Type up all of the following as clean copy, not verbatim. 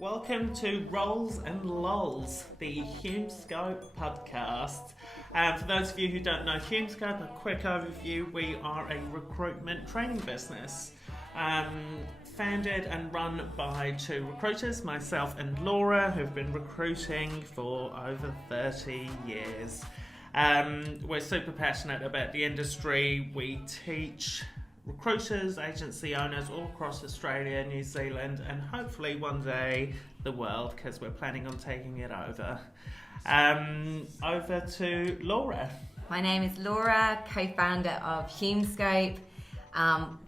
Welcome to Rolls and Lols, the HumeScope podcast. For those of you who don't know HumeScope, a quick overview: we are a recruitment training business. Founded and run by two recruiters, myself and Laura, who've been recruiting for over 30 years. We're super passionate about the industry. We teach recruiters, agency owners all across Australia, New Zealand, and hopefully one day the world, because we're planning on taking it over. Over to Laura. My name is Laura, co-founder of HumeScope.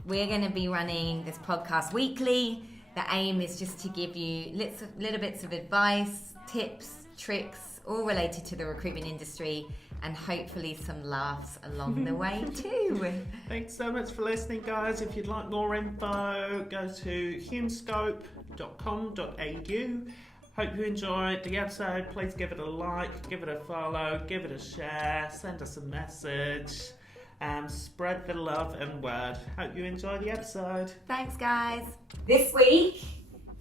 We're going to be running this podcast weekly. The aim is just to give you little bits of advice, tips, tricks, all related to the recruitment industry, and hopefully some laughs along the way too. Thanks so much for listening, guys. If you'd like more info, go to humescope.com.au. Hope you enjoyed the episode. Please give it a like, give it a follow, give it a share, send us a message. Spread the love and word. Hope you enjoy the episode. Thanks, guys. This week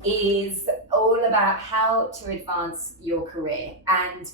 is all about how to advance your career, and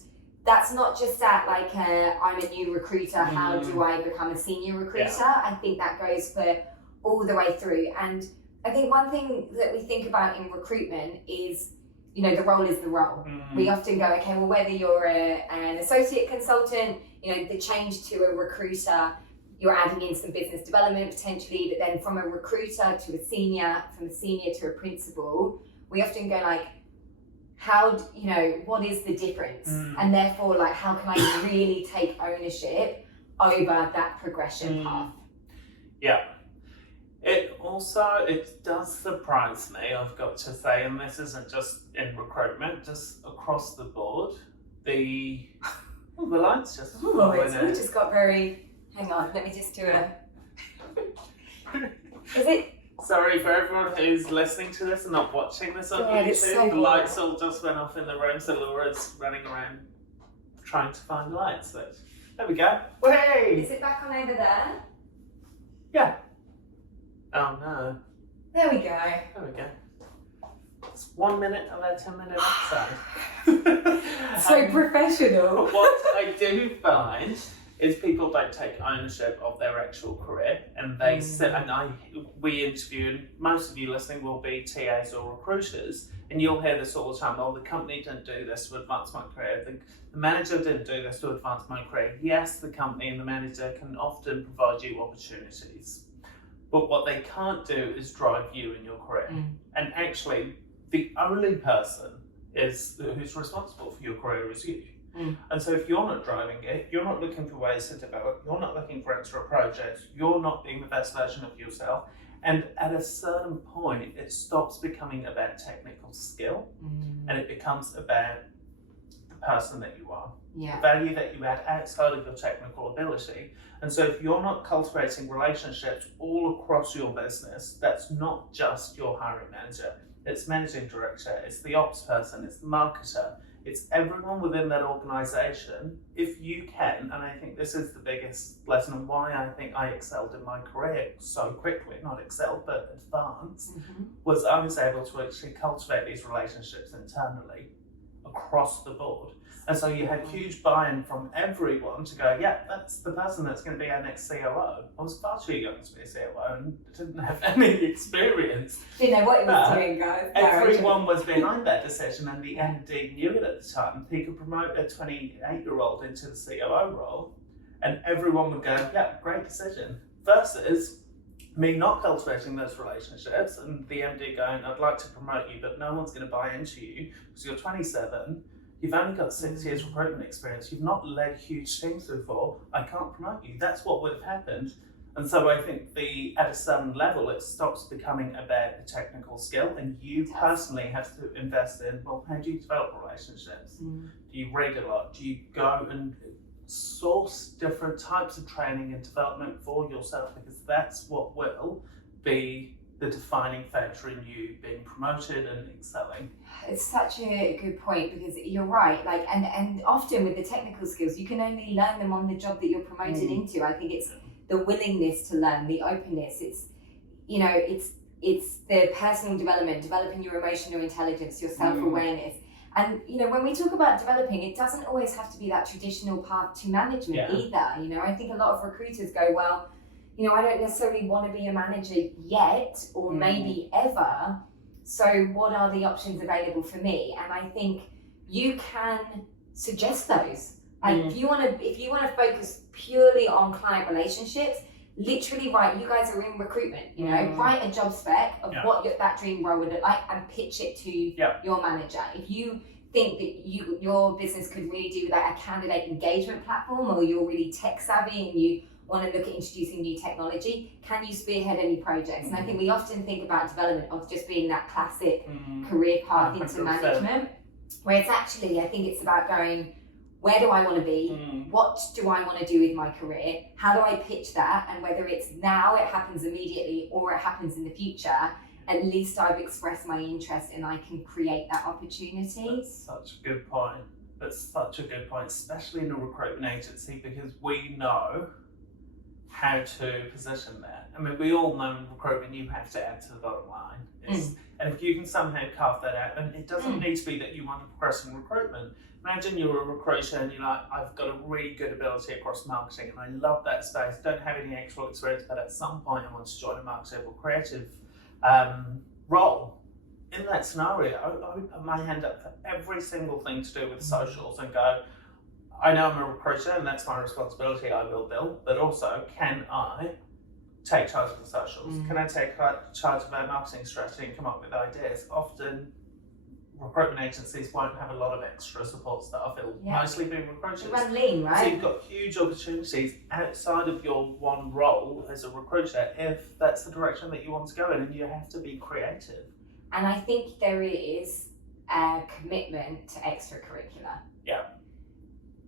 that's not just at like I'm a new recruiter, how do I become a senior recruiter? Yeah. I think that goes for all the way through. And I think one thing that we think about in recruitment is, you know, the role is the role. We often go, okay, well, whether you're an associate consultant, you know, the change to a recruiter, you're adding in some business development potentially, but then from a recruiter to a senior, from a senior to a principal, we often go like, what is the difference? And therefore, like, how can I really take ownership over that progression path? Yeah. It does surprise me, I've got to say, and this isn't just in recruitment, just across the board. The lights just... It just got very... Hang on, let me just do a... Is it... Sorry for everyone who's listening to this and not watching this on YouTube. So the lights all just went off in the room, so Laura's running around trying to find lights. But there we go. Hey! Is it back on over there? Yeah. Oh no. There we go. There we go. It's 1 minute of our 10-minute episode. So professional. What I do find is people don't take ownership of their actual career, and they sit, and we interview, and most of you listening will be TAs or recruiters, and you'll hear this all the time. Oh, the company didn't do this to advance my career. The manager didn't do this to advance my career. Yes, the company and the manager can often provide you opportunities, but what they can't do is drive you in your career. And actually, the only person who's responsible for your career is you. And so if you're not driving it, you're not looking for ways to develop, you're not looking for extra projects, you're not being the best version of yourself, and at a certain point it stops becoming about technical skill and it becomes about the person that you are, the value that you add outside of your technical ability. And so if you're not cultivating relationships all across your business, that's not just your hiring manager, it's managing director, it's the ops person, it's the marketer, it's everyone within that organisation. If you can, and I think this is the biggest lesson and why I think I excelled in my career so quickly, not excelled, but advanced, was I was able to actually cultivate these relationships internally across the board. And so you had huge buy-in from everyone to go, yeah, that's the person that's going to be our next COO. I was far too young to be a COO and didn't have any experience. Didn't know what he was doing, guys. Everyone was behind that decision, and the MD knew it at the time. He could promote a 28-year-old into the COO role, and everyone would go, yeah, great decision. Versus me not cultivating those relationships and the MD going, I'd like to promote you, but no one's going to buy into you because you're 27. You've only got 6 years recruitment experience. You've not led huge teams before. I can't promote you. That's what would have happened. And so I think at a certain level, it stops becoming about the technical skill, and you personally have to invest in, well, how do you develop relationships? Do you read a lot? Do you go and source different types of training and development for yourself? Because that's what will be the defining factor in you being promoted and excelling. It's such a good point, because you're right. Like, and often with the technical skills, you can only learn them on the job that you're promoted into. I think it's the willingness to learn, the openness. It's, you know, it's it's the personal development, developing your emotional intelligence, your self-awareness. And, you know, when we talk about developing, it doesn't always have to be that traditional path to management either. You know, I think a lot of recruiters go, well, you know, I don't necessarily want to be a manager yet, or maybe ever. So what are the options available for me? And I think you can suggest those. Like if you want to focus purely on client relationships, literally write, you guys are in recruitment, you know, write a job spec of what that dream role would look like and pitch it to your manager. If you think that your business could really do like a candidate engagement platform, or you're really tech savvy and you want to look at introducing new technology, can you spearhead any projects? And I think we often think about development of just being that classic career path into management, where it's actually, I think it's about going, where do I want to be? What do I want to do with my career? How do I pitch that? And whether it's now, it happens immediately, or it happens in the future, at least I've expressed my interest and I can create that opportunity. That's such a good point. That's such a good point, especially in a recruitment agency, because we know how to position that. I mean, we all know in recruitment you have to add to the bottom line. And if you can somehow carve that out, and it doesn't need to be that you want to progress in recruitment. Imagine you're a recruiter and you're like, I've got a really good ability across marketing and I love that space, don't have any actual experience, but at some point I want to join a marketing or creative role. In that scenario, I would put my hand up for every single thing to do with socials and go, I know I'm a recruiter and that's my responsibility, I will build, but also can I take charge of the socials? Can I take charge of our marketing strategy and come up with ideas? Often recruitment agencies won't have a lot of extra support staff, it'll mostly be recruiters. You run lean, right? So you've got huge opportunities outside of your one role as a recruiter if that's the direction that you want to go in, and you have to be creative. And I think there is a commitment to extracurricular. Yeah.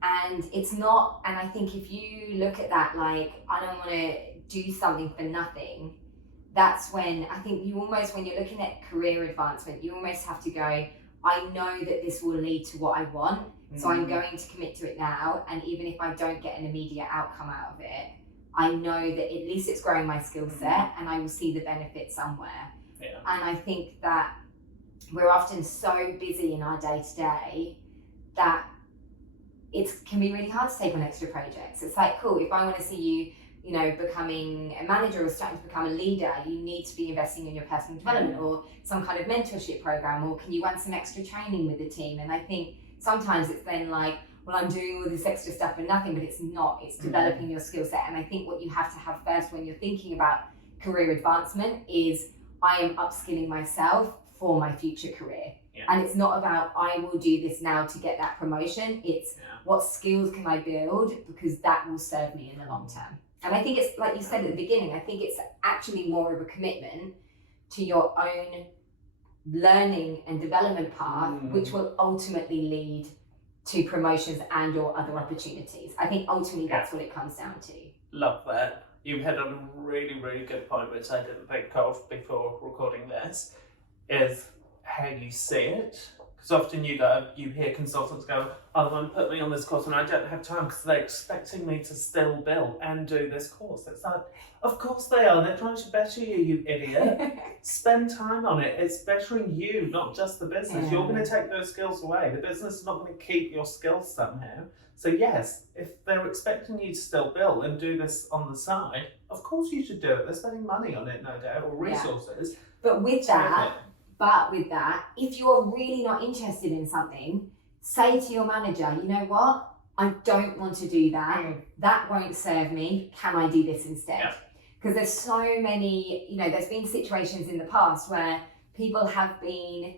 And it's not, and I think if you look at that like, I don't want to do something for nothing, that's when I think you almost, when you're looking at career advancement, you almost have to go, I know that this will lead to what I want, so I'm going to commit to it now, and even if I don't get an immediate outcome out of it, I know that at least it's growing my skill set and I will see the benefit somewhere. And I think that we're often so busy in our day-to-day that it can be really hard to take on extra projects. It's like, cool, if I want to see you, you know, becoming a manager or starting to become a leader, you need to be investing in your personal development or some kind of mentorship program, or can you run some extra training with the team? And I think sometimes it's then like, well, I'm doing all this extra stuff for nothing, but it's not, it's developing your skill set. And I think what you have to have first when you're thinking about career advancement is, I am upskilling myself for my future career. And it's not about, I will do this now to get that promotion. It's what skills can I build, because that will serve me in the long term. And I think it's, like you said at the beginning, I think it's actually more of a commitment to your own learning and development path, which will ultimately lead to promotions and or other opportunities. I think ultimately that's what it comes down to. Love that. You had a really, really good point, which I didn't think of before recording this, is how you see it. Because often you hear consultants go, oh, they want to put me on this course and I don't have time because they're expecting me to still bill and do this course. It's like, of course they are. They're trying to better you, you idiot. Spend time on it. It's bettering you, not just the business. You're going to take those skills away. The business is not going to keep your skills somehow. So yes, if they're expecting you to still bill and do this on the side, of course you should do it. They're spending money on it, no doubt, or resources. But with that, if you're really not interested in something, say to your manager, you know what? I don't want to do that. That won't serve me. Can I do this instead? Because there's so many, you know, there's been situations in the past where people have been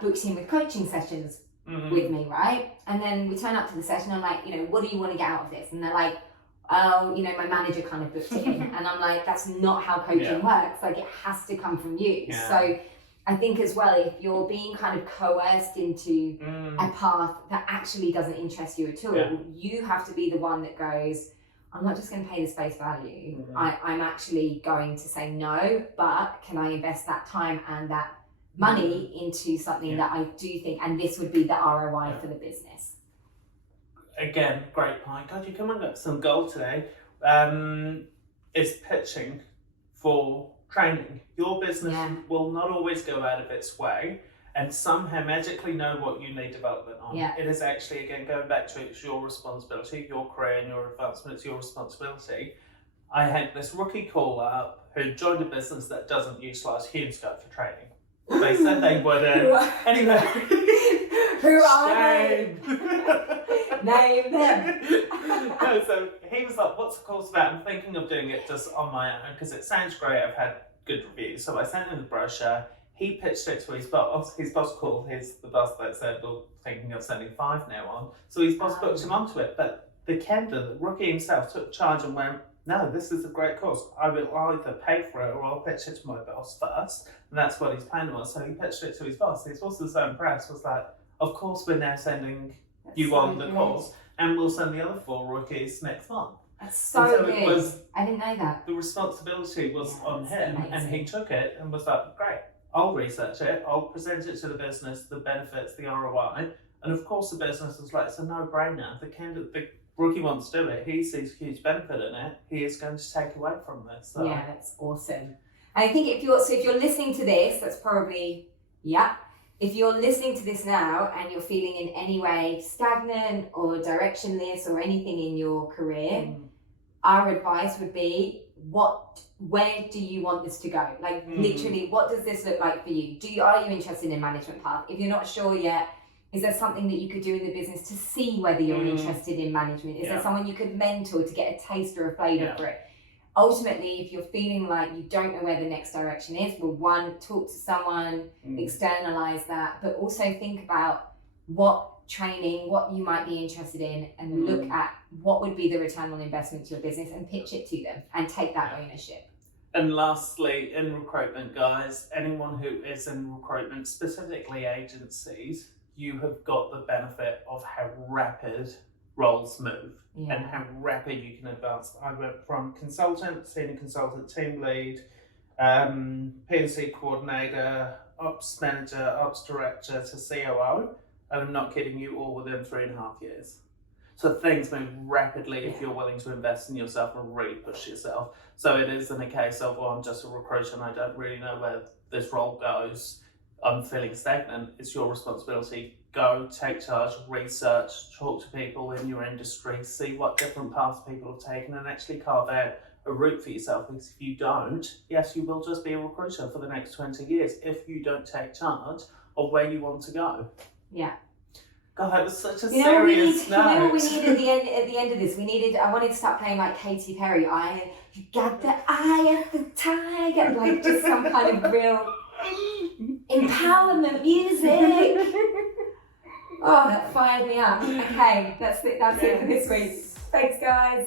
booked in with coaching sessions with me, right? And then we turn up to the session, I'm like, you know, what do you want to get out of this? And they're like, oh, you know, my manager kind of booked it in. And I'm like, that's not how coaching works. Like, it has to come from you. So I think as well, if you're being kind of coerced into a path that actually doesn't interest you at all, you have to be the one that goes, I'm not just going to pay this face value. I'm actually going to say no, but can I invest that time and that money into something that I do think, and this would be the ROI for the business. Again, great point. God, you come and got some gold today. Is pitching for training. Your business Yeah. will not always go out of its way and somehow magically know what you need development on. Yeah. It is actually, again, going back to it's your responsibility, your career and your advancement, it's your responsibility. I had this rookie call up who joined a business that doesn't utilise Humescope for training. They said they wouldn't. Anyway. Who are they? Shame. Name them. No, so he was like, what's the course about? I'm thinking of doing it just on my own because it sounds great. I've had good reviews. So I sent him the brochure. He pitched it to his boss. His boss called the boss that said, well, thinking of sending 5 now on. So his boss booked him onto it. But the candidate, the rookie himself, took charge and went, no, this is a great course. I will either pay for it or I'll pitch it to my boss first. And that's what his plan was. So he pitched it to his boss. His boss was so impressed, was like, of course we're now sending you on the course and we'll send the other 4 rookies next month. That's so and so good. it was, I didn't know that. the responsibility was on him, amazing. and he took it and was like, great, I'll research it, I'll present it to the business, the benefits, the ROI. And of course the business was like, it's a no-brainer. The rookie wants to do it, he sees a huge benefit in it, he is going to take away from this. So. Yeah, that's awesome. And I think if you're listening to this, that's probably, if you're listening to this now and you're feeling in any way stagnant or directionless or anything in your career, our advice would be, where do you want this to go? Like literally, what does this look like for you? Are you interested in management path? If you're not sure yet, is there something that you could do in the business to see whether you're interested in management? Is there someone you could mentor to get a taste or a flavour for it? Ultimately, if you're feeling like you don't know where the next direction is, well, one, talk to someone, externalize that, but also think about what training, what you might be interested in, and look at what would be the return on investment to your business and pitch it to them and take that ownership. And lastly, in recruitment, guys, anyone who is in recruitment, specifically agencies, you have got the benefit of how rapid roles move and how rapid you can advance. I went from consultant, senior consultant, team lead, P&C coordinator, ops manager, ops director to COO, and I'm not kidding you, all within 3.5 years. So things move rapidly if you're willing to invest in yourself and really push yourself. So it isn't a case of, well, I'm just a recruiter and I don't really know where this role goes. I'm feeling stagnant. It's your responsibility. Go, take charge, research, talk to people in your industry, see what different paths people have taken and actually carve out a route for yourself. Because if you don't, yes, you will just be a recruiter for the next 20 years if you don't take charge of where you want to go. Yeah. God, that was such a You know what we serious need? note. You know what we need at the end of this? I wanted to start playing like Katy Perry. You got the eye of the tiger, like just some kind of real empowerment music. Oh, that fired me up. Okay, that's it for this week. Thanks, guys.